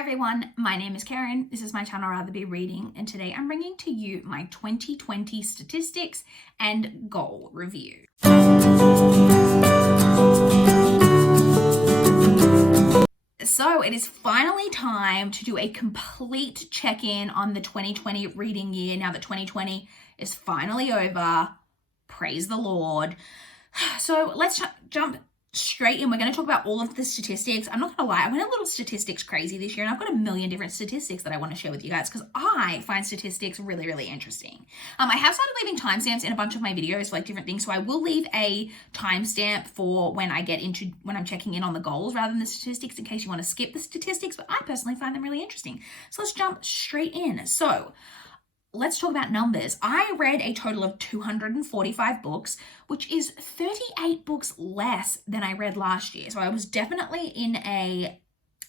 everyone, my name is Karen, this is my channel RatherBeReading, and today I'm bringing to you my 2020 statistics and goal review. So it is finally time to do a complete check-in on the 2020 reading year now that 2020 is finally over. Praise the Lord. So let's jump straight in. We're going to talk about all of the statistics. I'm not going to lie, I went a little statistics crazy this year, and I've got a million different statistics that I want to share with you guys because I find statistics really, really interesting. I have started leaving timestamps in a bunch of my videos for like different things, so I will leave a timestamp for when I'm checking in on the goals rather than the statistics in case you want to skip the statistics, but I personally find them really interesting. So let's jump straight in. So let's talk about numbers. I read a total of 245 books, which is 38 books less than I read last year. So I was definitely in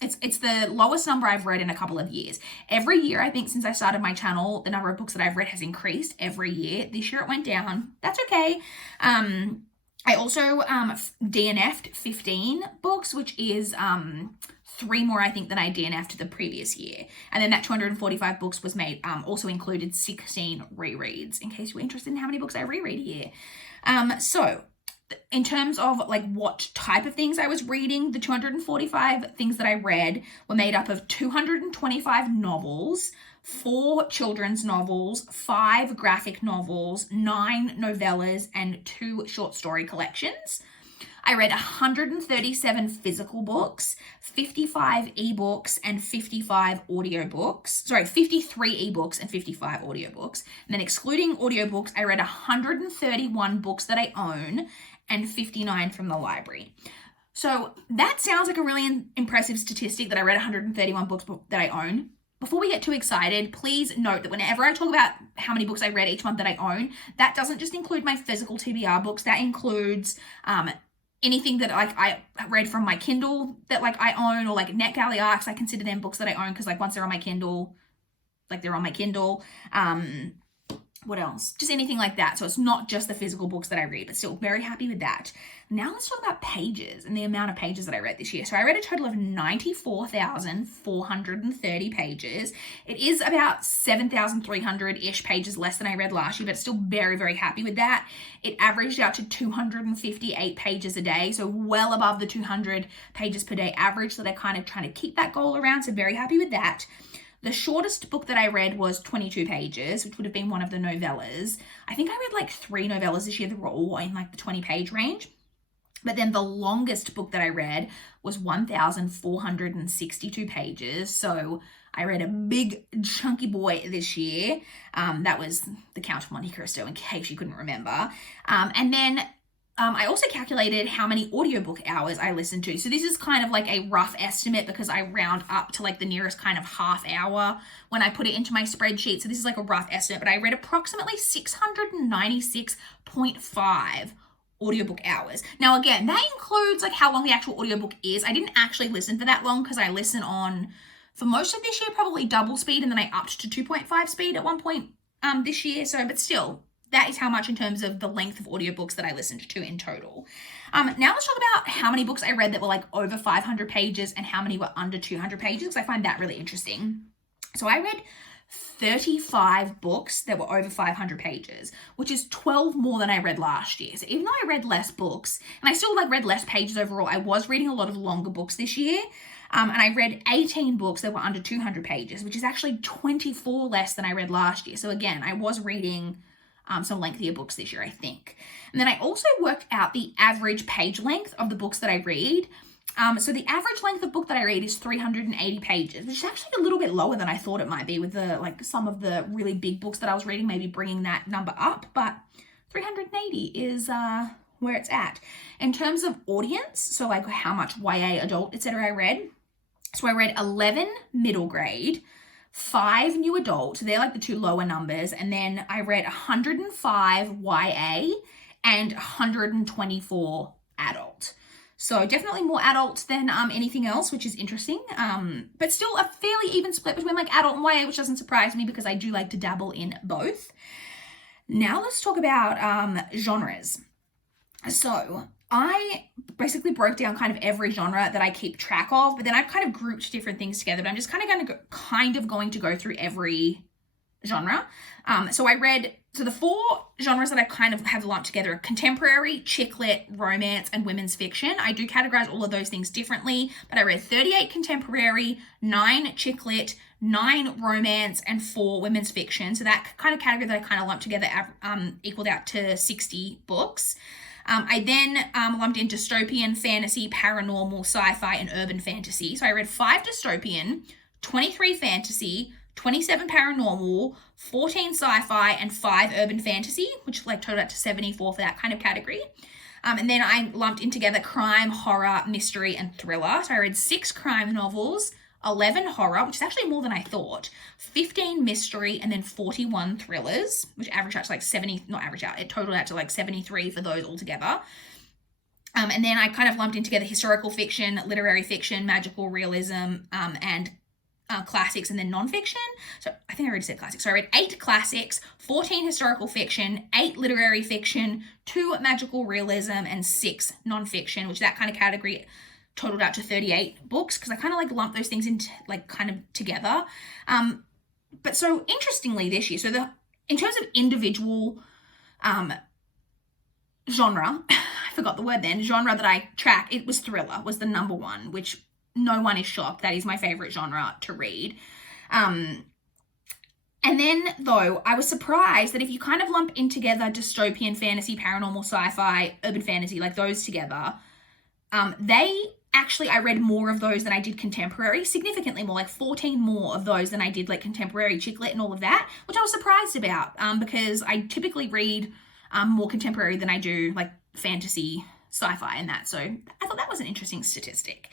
it's the lowest number I've read in a couple of years. Every year, I think since I started my channel, the number of books that I've read has increased every year. This year it went down. That's okay. I also DNF'd 15 books, which is 3 more, I think, than I DNF'd the previous year. And then that 245 books was made, also included 16 rereads, in case you're interested in how many books I reread a year. So in terms of like what type of things I was reading, the 245 things that I read were made up of 225 novels, 4 children's novels, 5 graphic novels, 9 novellas, and 2 short story collections. I read 137 physical books, 55 ebooks, and 55 audiobooks. Sorry, 53 ebooks and 55 audiobooks. And then excluding audiobooks, I read 131 books that I own and 59 from the library. So that sounds like a really impressive statistic that I read 131 books that I own. Before we get too excited, please note that whenever I talk about how many books I read each month that I own, that doesn't just include my physical TBR books. That includes anything that like I read from my Kindle that like I own, or like NetGalley Arcs. I consider them books that I own because like once they're on my Kindle, like they're on my Kindle. What else? Just anything like that. So it's not just the physical books that I read, but still very happy with that. Now let's talk about pages and the amount of pages that I read this year. So I read a total of 94,430 pages. It is about 7,300-ish pages less than I read last year, but still very, very happy with that. It averaged out to 258 pages a day, so well above the 200 pages per day average that I kind of trying to keep that goal around, so very happy with that. The shortest book that I read was 22 pages, which would have been one of the novellas. I think I read like 3 novellas this year that were all in like the 20-page range. But then the longest book that I read was 1,462 pages. So I read a big chunky boy this year. That was The Count of Monte Cristo, in case you couldn't remember. And then I also calculated how many audiobook hours I listened to. So this is kind of like a rough estimate because I round up to like the nearest kind of half hour when I put it into my spreadsheet. So this is like a rough estimate, but I read approximately 696.5 audiobook hours. Now, again, that includes like how long the actual audiobook is. I didn't actually listen for that long because I listen on, for most of this year, probably double speed, and then I upped to 2.5 speed at one point this year. So, but still, that is how much in terms of the length of audiobooks that I listened to in total. Now let's talk about how many books I read that were like over 500 pages and how many were under 200 pages, because I find that really interesting. So I read 35 books that were over 500 pages, which is 12 more than I read last year. So even though I read less books, and I still like read less pages overall, I was reading a lot of longer books this year. And I read 18 books that were under 200 pages, which is actually 24 less than I read last year. So again, I was reading some lengthier books this year, I think. And then I also worked out the average page length of the books that I read. So the average length of book that I read is 380 pages, which is actually a little bit lower than I thought it might be with the like some of the really big books that I was reading, maybe bringing that number up, but 380 is where it's at. In terms of audience, so like how much YA, adult, etc. I read. So I read 11 middle grade, 5 new adult, so they're like the 2 lower numbers, and then I read 105 YA and 124 adult. So definitely more adult than anything else, which is interesting, but still a fairly even split between like adult and YA, which doesn't surprise me because I do like to dabble in both. Now let's talk about genres. So I basically broke down kind of every genre that I keep track of, but then I've kind of grouped different things together, but I'm just kind of going to go through every genre. So the 4 genres that I kind of have lumped together are contemporary, chick lit, romance, and women's fiction. I do categorize all of those things differently, but I read 38 contemporary, 9 chick lit, 9 romance, and 4 women's fiction. So that kind of category that I kind of lumped together equaled out to 60 books. I then lumped in dystopian, fantasy, paranormal, sci-fi, and urban fantasy. So I read 5 dystopian, 23 fantasy, 27 paranormal, 14 sci-fi, and 5 urban fantasy, which totaled out to 74 for that kind of category. And then I lumped in together crime, horror, mystery, and thriller. So I read 6 crime novels, 11 horror, which is actually more than I thought, 15 mystery, and then 41 thrillers, which averaged out to it totaled out to 73 for those altogether. And then I kind of lumped in together historical fiction, literary fiction, magical realism, and classics, and then non-fiction. So I think I already said classics. So I read 8 classics, 14 historical fiction, 8 literary fiction, 2 magical realism, and 6 non-fiction, which that kind of category totaled out to 38 books, because I kind of lumped those things into kind of together. But so interestingly this year, in terms of individual genre, I forgot the word then, genre that I track, it was thriller, was the number one, which no one is shocked. That is my favorite genre to read. And then, though, I was surprised that if you kind of lump in together dystopian, fantasy, paranormal, sci-fi, urban fantasy, those together, I read more of those than I did contemporary, significantly more, 14 more of those than I did contemporary, chick lit, and all of that, which I was surprised about, because I typically read more contemporary than I do fantasy, sci-fi, and that. So I thought that was an interesting statistic.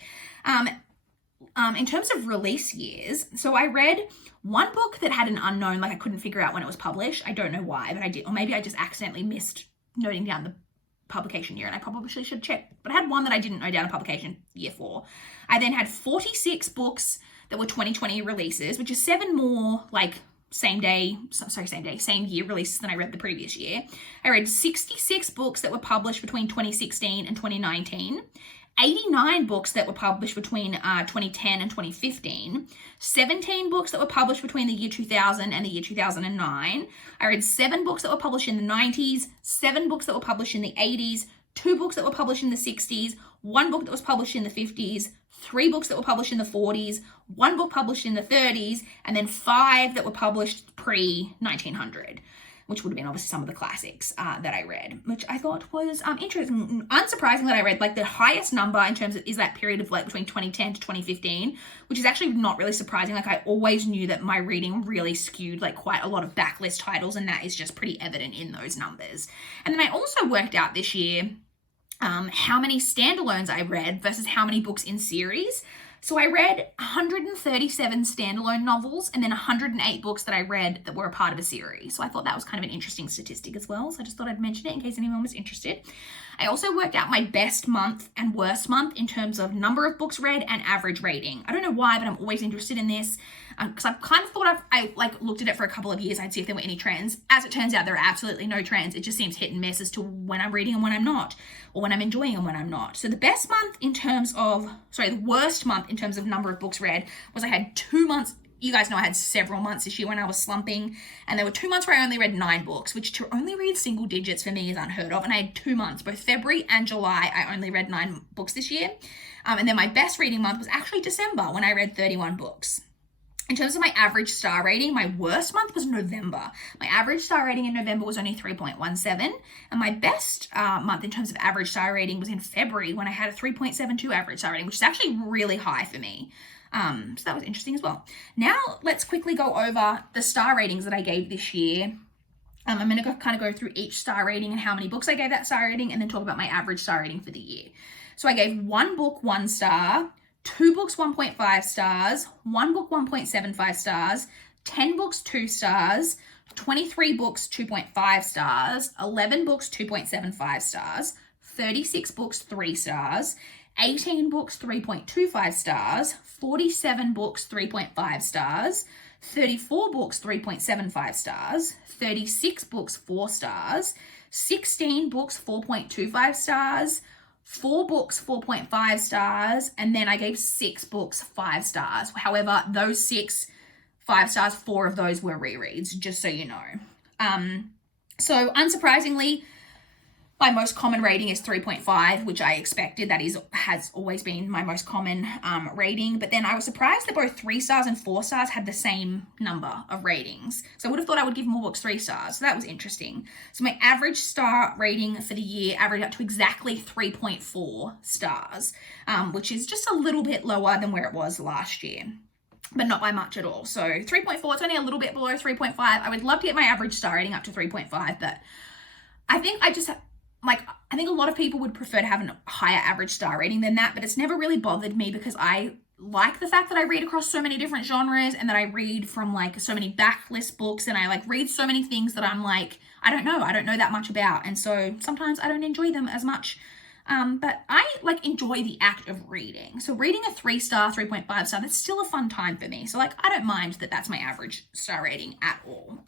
In terms of release years, so I read one book that had an unknown, I couldn't figure out when it was published. I don't know why, but I did, or maybe I just accidentally missed noting down the publication year, and I probably should check, but I had one that I didn't note down a publication year for. I then had 46 books that were 2020 releases, which is 7 more same year releases than I read the previous year. I read 66 books that were published between 2016 and 2019. 89 books that were published between 2010 and 2015, 17 books that were published between the year 2000 and the year 2009. I read 7 books that were published in the 90s, 7 books that were published in the 80s, 2 books that were published in the 60s, 1 book that was published in the 50s, 3 books that were published in the 40s, 1 book published in the 30s, and then 5 that were published pre-1900. Which would have been obviously some of the classics that I read, which I thought was interesting. Unsurprising that I read the highest number in terms of is that period of between 2010 to 2015, which is actually not really surprising. I always knew that my reading really skewed quite a lot of backlist titles, and that is just pretty evident in those numbers. And then I also worked out this year how many standalones I read versus how many books in series. So I read 137 standalone novels and then 108 books that I read that were a part of a series. So I thought that was kind of an interesting statistic as well. So I just thought I'd mention it in case anyone was interested. I also worked out my best month and worst month in terms of number of books read and average rating. I don't know why, but I'm always interested in this because I've kind of thought I looked at it for a couple of years. I'd see if there were any trends. As it turns out, there are absolutely no trends. It just seems hit and miss as to when I'm reading and when I'm not, or when I'm enjoying and when I'm not. So the worst month in terms of number of books read was I had 2 months. You guys know I had several months this year when I was slumping, and there were 2 months where I only read 9 books, which to only read single digits for me is unheard of. And I had 2 months, both February and July, I only read 9 books this year. And then my best reading month was actually December when I read 31 books. In terms of my average star rating, my worst month was November. My average star rating in November was only 3.17, and my best month in terms of average star rating was in February when I had a 3.72 average star rating, which is actually really high for me. So that was interesting as well. Now let's quickly go over the star ratings that I gave this year. I'm going to kind of go through each star rating and how many books I gave that star rating, and then talk about my average star rating for the year. So I gave 1 book 1 star, 2 books 1.5 stars, 1 book 1.75 stars, 10 books 2 stars, 23 books 2.5 stars, 11 books 2.75 stars, 36 books 3 stars, 18 books 3.25 stars, 47 books 3.5 stars, 34 books 3.75 stars, 36 books 4 stars, 16 books 4.25 stars, 4 books 4.5 stars, and then I gave 6 books 5 stars. However, those 6 5 stars, 4 of those were rereads, just so you know. So unsurprisingly, my most common rating is 3.5, which I expected. That has always been my most common rating. But then I was surprised that both 3 stars and 4 stars had the same number of ratings. So I would have thought I would give more books 3 stars. So that was interesting. So my average star rating for the year averaged out to exactly 3.4 stars, which is just a little bit lower than where it was last year, but not by much at all. So 3.4, it's only a little bit below 3.5. I would love to get my average star rating up to 3.5, but I think I think a lot of people would prefer to have a higher average star rating than that, but it's never really bothered me because I like the fact that I read across so many different genres and that I read from like so many backlist books, and I like read so many things that I'm like, I don't know that much about. And so sometimes I don't enjoy them as much. But I like enjoy the act of reading. So reading a 3 star, 3.5 star, that's still a fun time for me. So like, I don't mind that that's my average star rating at all.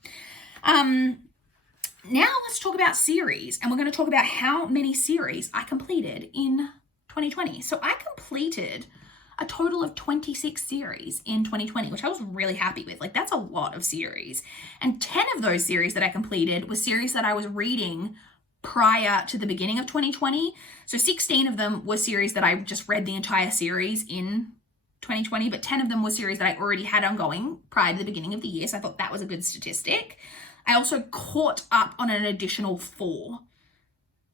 Now let's talk about series, and we're going to talk about how many series I completed in 2020. So I completed a total of 26 series in 2020, which I was really happy with. Like, that's a lot of series. And 10 of those series that I completed were series that I was reading prior to the beginning of 2020. So 16 of them were series that I just read the entire series in 2020, but 10 of them were series that I already had ongoing prior to the beginning of the year. So I thought that was a good statistic. I also caught up on an additional 4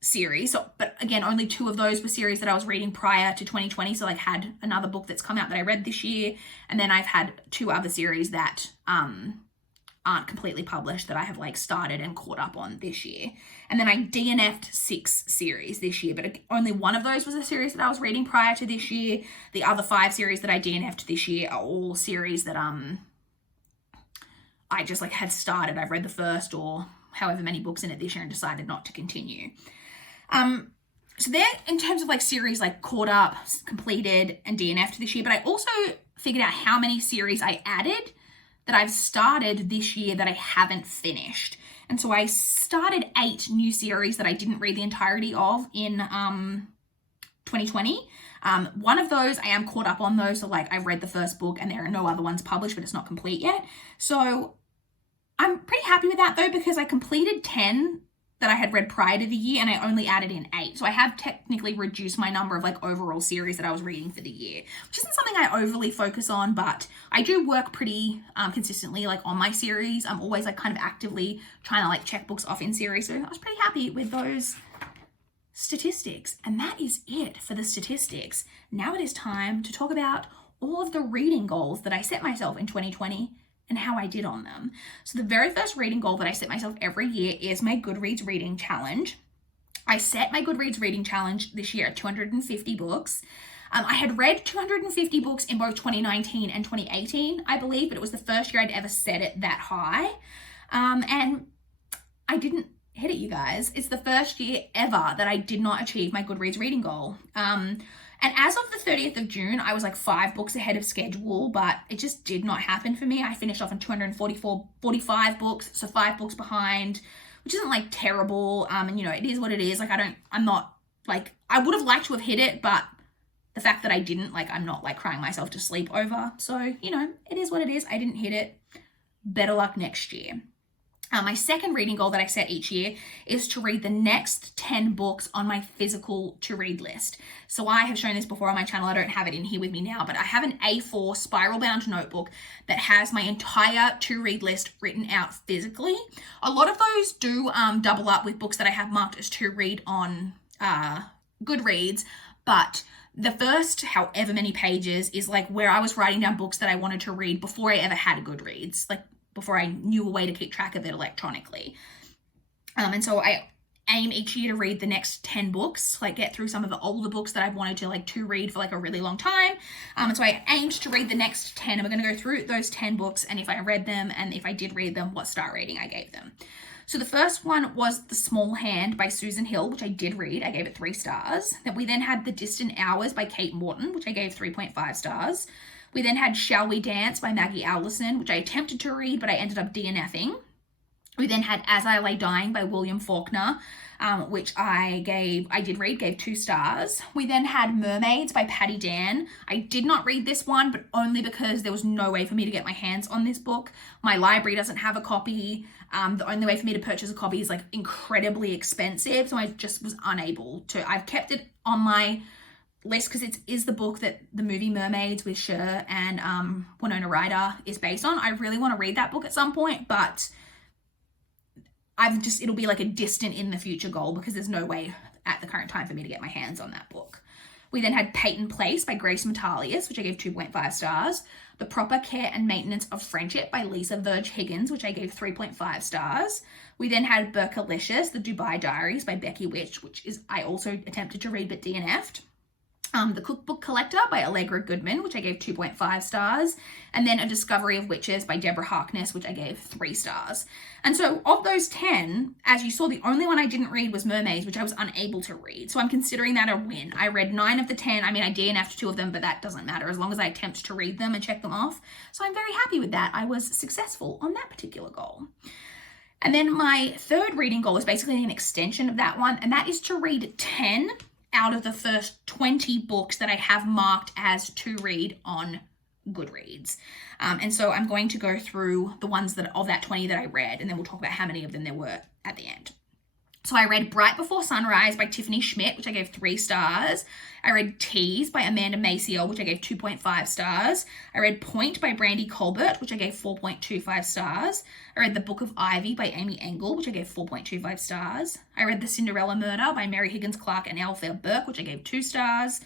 series. So, but again, only 2 of those were series that I was reading prior to 2020. So like had another book that's come out that I read this year. And then I've had 2 other series that aren't completely published that I have like started and caught up on this year. And then I DNF'd 6 series this year, but only 1 of those was a series that I was reading prior to this year. The other 5 series that I DNF'd this year are all series that I just like had started. I've read the first or however many books in it this year and decided not to continue. So they're in terms of like series like caught up, completed, and DNF'd this year, but I also figured out how many series I added that I've started this year that I haven't finished. And so I started 8 new series that I didn't read the entirety of in 2020. One of those I am caught up on those. So like I've read the first book and there are no other ones published, but it's not complete yet. So I'm pretty happy with that though, because I completed 10 that I had read prior to the year and I only added in 8. So I have technically reduced my number of like overall series that I was reading for the year, which isn't something I overly focus on, but I do work pretty consistently like on my series. I'm always like kind of actively trying to like check books off in series. So I was pretty happy with those statistics. And that is it for the statistics. Now it is time to talk about all of the reading goals that I set myself in 2020 and how I did on them. So the very first reading goal that I set myself every year is my Goodreads reading challenge. I set my Goodreads reading challenge this year at 250 books. I had read 250 books in both 2019 and 2018, I believe, but it was the first year I'd ever set it that high. And I didn't hit it, you guys. It's the first year ever that I did not achieve my Goodreads reading goal. And as of the 30th of June, I was like 5 books ahead of schedule, but it just did not happen for me. I finished off on 45 books, so 5 books behind, which isn't like terrible. And you know, it is what it is. Like I'm not like, I would have liked to have hit it, but the fact that I didn't, like, I'm not like crying myself to sleep over. So, you know, it is what it is. I didn't hit it. Better luck next year. My second reading goal that I set each year is to read the next 10 books on my physical to-read list. So I have shown this before on my channel. I don't have it in here with me now, but I have an A4 spiral-bound notebook that has my entire to-read list written out physically. A lot of those do double up with books that I have marked as to read on Goodreads, but the first however many pages is like where I was writing down books that I wanted to read before I ever had a Goodreads, like before I knew a way to keep track of it electronically. And so I aim each year to read the next 10 books, like get through some of the older books that I've wanted to like to read for like a really long time. And so I aimed to read the next 10, and we're going to go through those 10 books, and if I read them and if I did read them, what star rating I gave them. So the first one was The Small Hand by Susan Hill, which I did read. I gave it 3 stars. Then we then had The Distant Hours by Kate Morton, which I gave 3.5 stars. We then had Shall We Dance by Maggie Allison, which I attempted to read, but I ended up DNFing. We then had As I Lay Dying by William Faulkner, which I gave 2 stars. We then had Mermaids by Patty Dan. I did not read this one, but only because there was no way for me to get my hands on this book. My library doesn't have a copy. The only way for me to purchase a copy is like incredibly expensive, so I just was unable to. I've kept it on my list because it is the book that the movie Mermaids with Cher and Winona Ryder is based on. I really want to read that book at some point, but it'll be like a distant in the future goal because there's no way at the current time for me to get my hands on that book. We then had Peyton Place by Grace Metalius, which I gave 2.5 stars. The Proper Care and Maintenance of Friendship by Lisa Verge Higgins, which I gave 3.5 stars. We then had Burkalicious, The Dubai Diaries by Becky Witch, which I also attempted to read but DNF'd. The Cookbook Collector by Allegra Goodman, which I gave 2.5 stars. And then A Discovery of Witches by Deborah Harkness, which I gave 3 stars. And so of those 10, as you saw, the only one I didn't read was Mermaids, which I was unable to read. So I'm considering that a win. I read 9 of the 10. I mean, I DNF'd 2 of them, but that doesn't matter as long as I attempt to read them and check them off. So I'm very happy with that. I was successful on that particular goal. And then my third reading goal is basically an extension of that one, and that is to read 10 out of the first 20 books that I have marked as to read on Goodreads. And so I'm going to go through the ones that of that 20 that I read, and then we'll talk about how many of them there were at the end. So I read Bright Before Sunrise by Tiffany Schmidt, which I gave 3 stars. I read Tease by Amanda Maciel, which I gave 2.5 stars. I read Point by Brandy Colbert, which I gave 4.25 stars. I read The Book of Ivy by Amy Engel, which I gave 4.25 stars. I read The Cinderella Murder by Mary Higgins Clark and Althea Burke, which I gave 2 stars.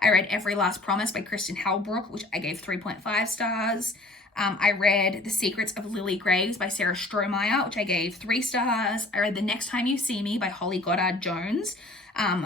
I read Every Last Promise by Kristen Halbrook, which I gave 3.5 stars. I read The Secrets of Lily Graves by Sarah Strohmeyer, which I gave 3 stars. I read The Next Time You See Me by Holly Goddard Jones,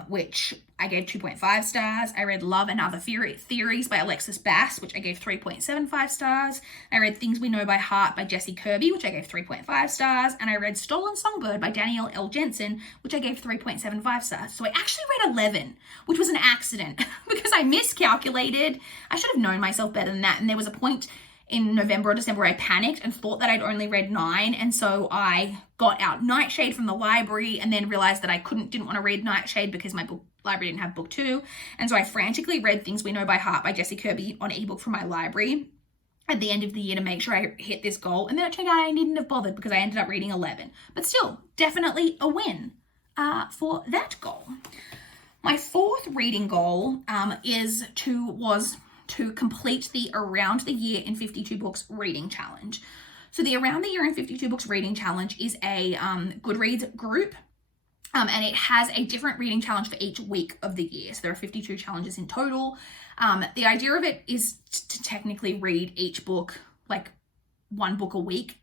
which I gave 2.5 stars. I read Love and Other Theories by Alexis Bass, which I gave 3.75 stars. I read Things We Know by Heart by Jessie Kirby, which I gave 3.5 stars. And I read Stolen Songbird by Danielle L. Jensen, which I gave 3.75 stars. So I actually read 11, which was an accident because I miscalculated. I should have known myself better than that. And there was a point in November or December I panicked and thought that I'd only read 9, and so I got out Nightshade from the library and then realized that I didn't want to read Nightshade because my library didn't have book 2, and so I frantically read Things We Know by Heart by Jessie Kirby on ebook from my library at the end of the year to make sure I hit this goal, and then it turned out I needn't have bothered because I ended up reading 11, but still, definitely a win for that goal. My fourth reading goal was to complete the Around the Year in 52 Books reading challenge. So the Around the Year in 52 Books reading challenge is a Goodreads group, and it has a different reading challenge for each week of the year. So there are 52 challenges in total. The idea of it is to technically read each book, like 1 book a week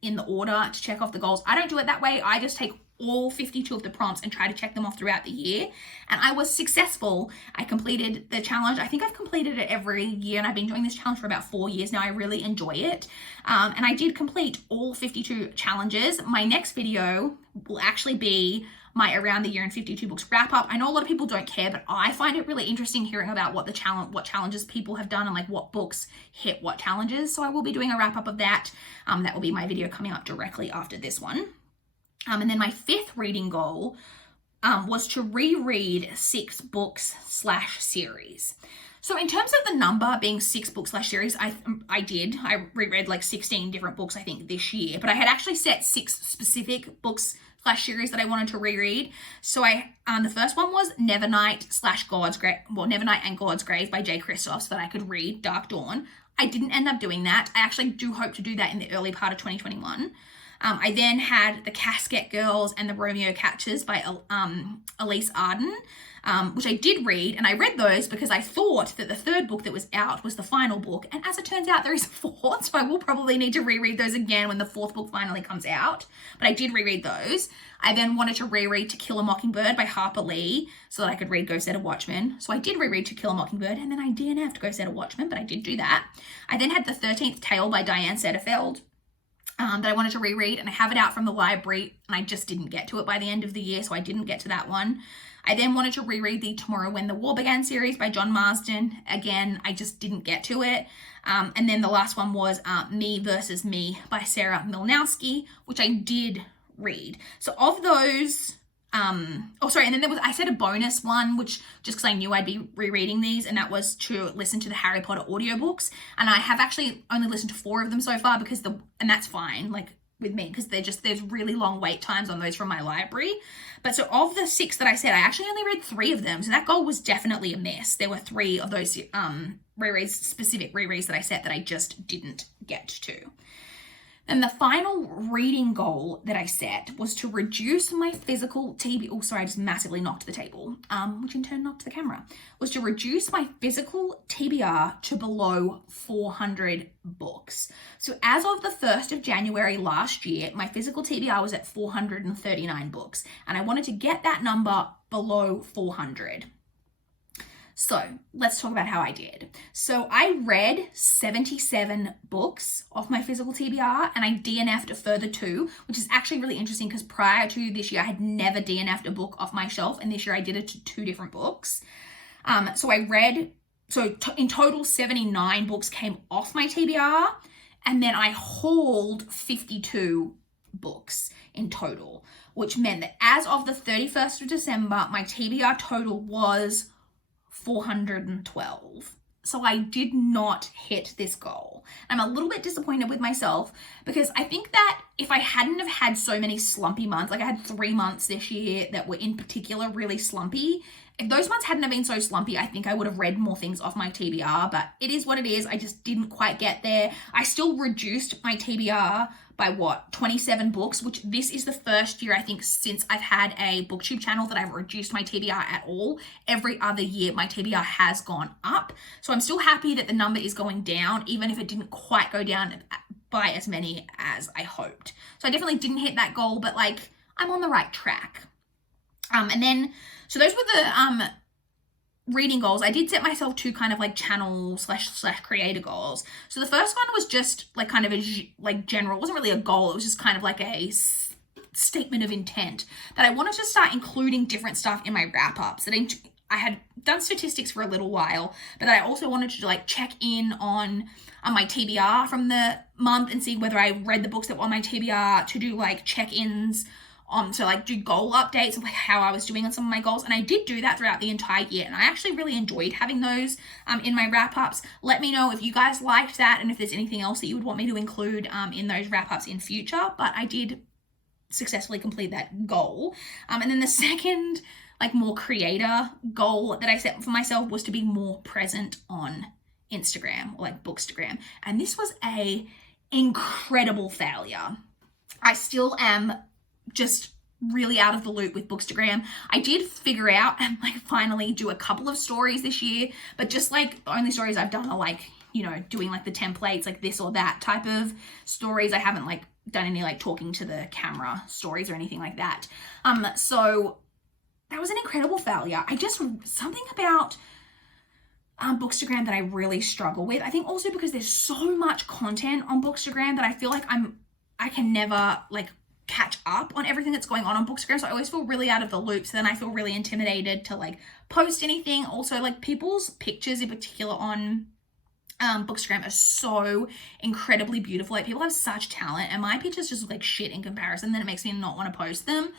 in the order to check off the goals. I don't do it that way. I just take all 52 of the prompts and try to check them off throughout the year. And I was successful. I completed the challenge. I think I've completed it every year, and I've been doing this challenge for about 4 years now. I really enjoy it. And I did complete all 52 challenges. My next video will actually be my Around the Year in 52 Books wrap up. I know a lot of people don't care, but I find it really interesting hearing about what challenges people have done and like what books hit what challenges. So I will be doing a wrap up of that. That will be my video coming up directly after this one. And then my 5th reading goal was to reread 6 books / series. So in terms of the number being 6 books / series, I reread like 16 different books, I think, this year, but I had actually set 6 specific books / series that I wanted to reread. So the first one was Nevernight and God's Grave by J. Kristoff, so that I could read Dark Dawn. I didn't end up doing that. I actually do hope to do that in the early part of 2021. I then had The Casket Girls and The Romeo Catchers by Elise Arden, which I did read, and I read those because I thought that the 3rd book that was out was the final book, and as it turns out, there is a 4th, so I will probably need to reread those again when the 4th book finally comes out, but I did reread those. I then wanted to reread To Kill a Mockingbird by Harper Lee so that I could read Go Set a Watchman, so I did reread To Kill a Mockingbird, and then I DNF'd Go Set a Watchman, but I did do that. I then had The 13th Tale by Diane Setterfeld, that I wanted to reread, and I have it out from the library, and I just didn't get to it by the end of the year, so I didn't get to that one. I then wanted to reread the Tomorrow When the War Began series by John Marsden. Again, I just didn't get to it. And then the last one was Me Versus Me by Sarah Milnowski, which I did read. So of those, and then there was, I said a bonus one, which just because I knew I'd be rereading these, and that was to listen to the Harry Potter audiobooks. And I have actually only listened to 4 of them so far and that's fine, like with me, because there's really long wait times on those from my library. But so of the 6 that I said, I actually only read 3 of them. So that goal was definitely a miss. There were 3 of those specific rereads that I set that I just didn't get to. And the final reading goal that I set was to reduce my physical TBR. Oh, sorry, I just massively knocked the table, which in turn knocked the camera. Was to reduce my physical TBR to below 400 books. So as of the 1st of January last year, my physical TBR was at 439 books. And I wanted to get that number below 400. So let's talk about how I did. So I read 77 books off my physical TBR, and I DNF'd a further 2, which is actually really interesting because prior to this year, I had never DNF'd a book off my shelf, and this year I did it to 2 different books. In total, 79 books came off my TBR, and then I hauled 52 books in total, which meant that as of the 31st of December, my TBR total was 412. So I did not hit this goal. I'm a little bit disappointed with myself because I think that if I hadn't have had so many slumpy months, like I had 3 months this year that were in particular really slumpy, if those months hadn't have been so slumpy, I think I would have read more things off my TBR, but it is what it is. I just didn't quite get there. I still reduced my TBR by 27 books, which this is the first year I think since I've had a booktube channel that I've reduced my TBR at all. Every other year my TBR has gone up. So I'm still happy that the number is going down, even if it didn't quite go down by as many as I hoped. So I definitely didn't hit that goal, but like I'm on the right track. So those were the reading goals. I did set myself 2 kind of like channel / creator goals. So the first one was just like kind of general. It wasn't really a goal. It was just kind of like a statement of intent that I wanted to start including different stuff in my wrap ups. That I had done statistics for a little while, but I also wanted to like check in on my TBR from the month and see whether I read the books that were on my TBR, to do like check-ins to like do goal updates of like how I was doing on some of my goals. And I did do that throughout the entire year, and I actually really enjoyed having those in my wrap-ups. Let me know if you guys liked that and if there's anything else that you would want me to include in those wrap-ups in future. But I did successfully complete that goal. And then the second like more creator goal that I set for myself was to be more present on Instagram, or like Bookstagram. And this was a incredible failure. I still am just really out of the loop with Bookstagram. I did figure out and like finally do a couple of stories this year, but just like the only stories I've done are like, you know, doing like the templates, like this or that type of stories. I haven't like done any like talking to the camera stories or anything like that. So that was an incredible failure. Something about Bookstagram that I really struggle with. I think also because there's so much content on Bookstagram that I feel like I can never like catch up on everything that's going on Bookstagram. So I always feel really out of the loop. So then I feel really intimidated to like post anything. Also, like people's pictures in particular on Bookstagram are so incredibly beautiful. Like people have such talent, and my pictures just look like shit in comparison. Then it makes me not want to post them.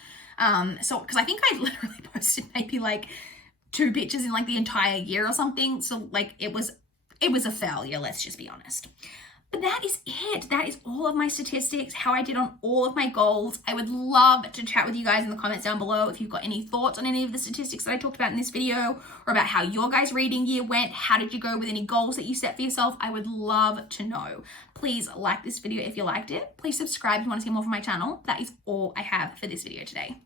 So because I think I literally posted maybe like 2 pictures in like the entire year or something. So like it was a failure, let's just be honest. But that is it. That is all of my statistics, how I did on all of my goals. I would love to chat with you guys in the comments down below if you've got any thoughts on any of the statistics that I talked about in this video, or about how your guys' reading year went. How did you go with any goals that you set for yourself? I would love to know. Please like this video if you liked it. Please subscribe if you want to see more from my channel. That is all I have for this video today.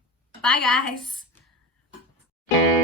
Bye guys.